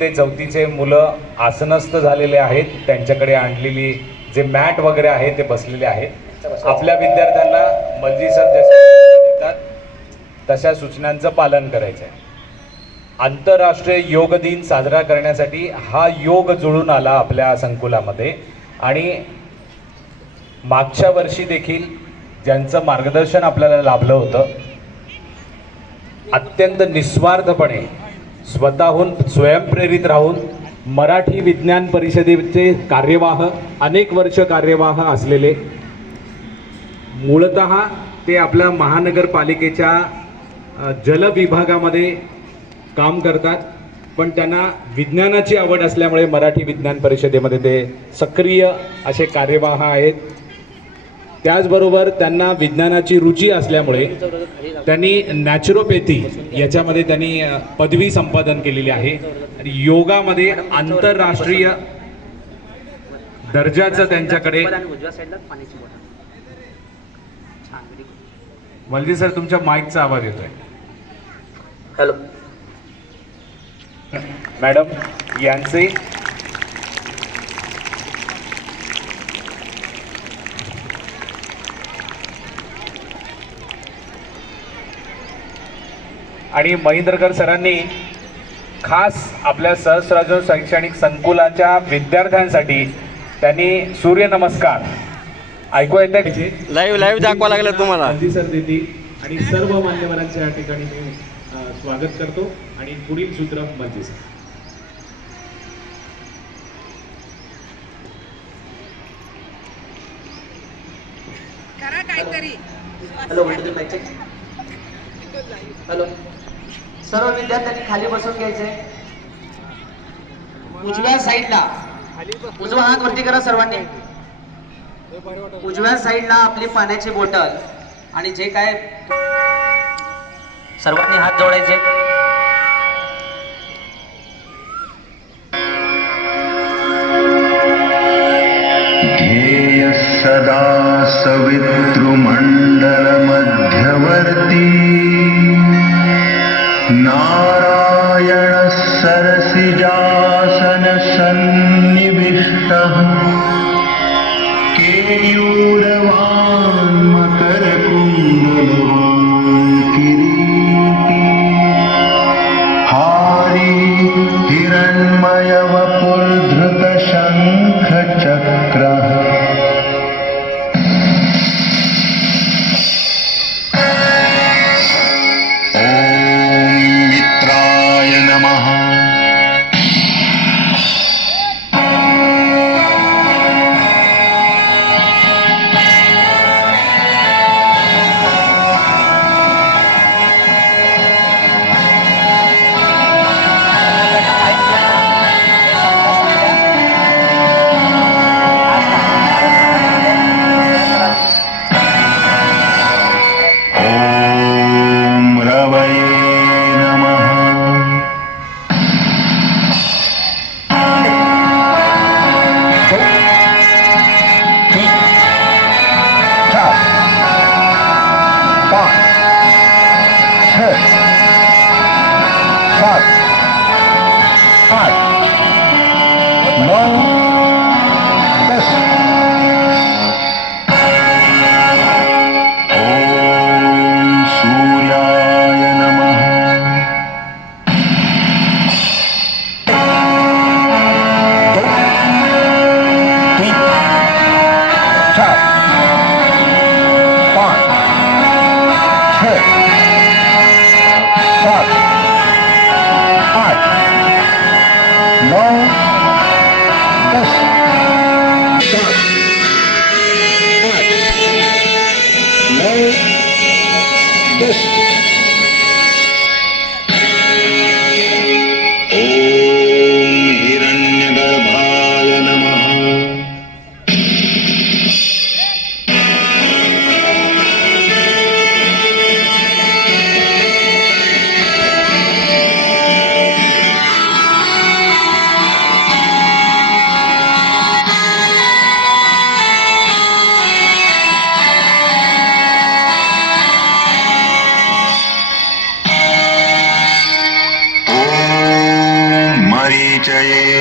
ते चौथीचे मुलं आसनस्थ झालेले आहेत. त्यांच्याकडे आणलेली जे मॅट वगैरे आहे ते बसलेले आहेत. आपल्या विद्यार्थ्यांना मलजी सर जसे देतात तशा सूचनांचं पालन करायचं आहे. आंतरराष्ट्रीय योग दिन साजरा करण्यासाठी हा योग जुळून आला आपल्या संकुलामध्ये. आणि मागच्या वर्षी देखील ज्यांचं मार्गदर्शन आपल्याला लाभलं होतं अत्यंत निस्वार्थपणे स्वतःहून स्वयंप्रेरित राहून मराठी विज्ञान परिषदेचे कार्यवाह अनेक वर्ष कार्यवाह असलेले मूळत ते आपल्या महानगरपालिकेच्या जलविभागामध्ये जल विभागामध्ये काम करतात. पण त्यांना विज्ञानाची आवड असल्यामुळे मराठी विज्ञान परिषदेमध्ये ते सक्रिय असे कार्यवाह आहेत. त्याचबरोबर त्यांना विज्ञानाची रुची असल्यामुळे त्यांनी नॅचरोपॅथी याच्यामध्ये त्यांनी पदवी संपादन केलेली आहे. आणि योगामध्ये आंतरराष्ट्रीय दर्जाचं त्यांच्याकडे वल्दी सर तुमच्या माईकचा आवाज येतोय. हॅलो. मॅडम यांचे आणि महेंद्रकर सरांनी खास आपल्या सहस्रार्जुन शैक्षणिक संकुलाच्या विद्यार्थ्यांसाठी त्यांनी सूर्यनमस्कार ऐकू येते लाईव्ह लाईव्ह दाखवा लागलं तुम्हाला सर देतील आणि सर्व मान्यवरांच्या या ठिकाणी मी स्वागत करतो आणि पुढील सूत्र मंत्री सर करा काहीतरी हॅलो. सर्व विद्यार्थ्यांनी खाली बसून घ्यायचे. उजव्या साईडला उजवा हात वरती करा सर्वांनी. उजव्या साईडला आपली पाण्याची बॉटल आणि जे काय सर्वांनी हात जोडायचे. सवितृमण्डलमध्यवर्ती नारायणः सरसिजासनसन्निविष्टः।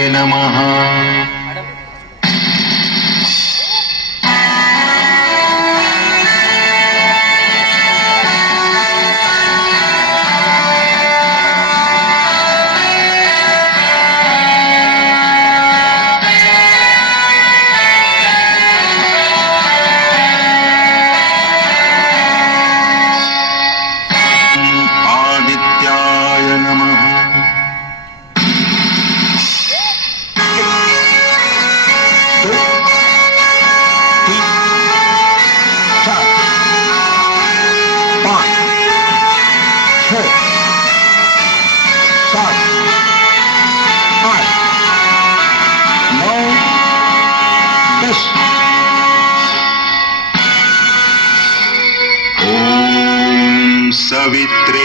नमः। 3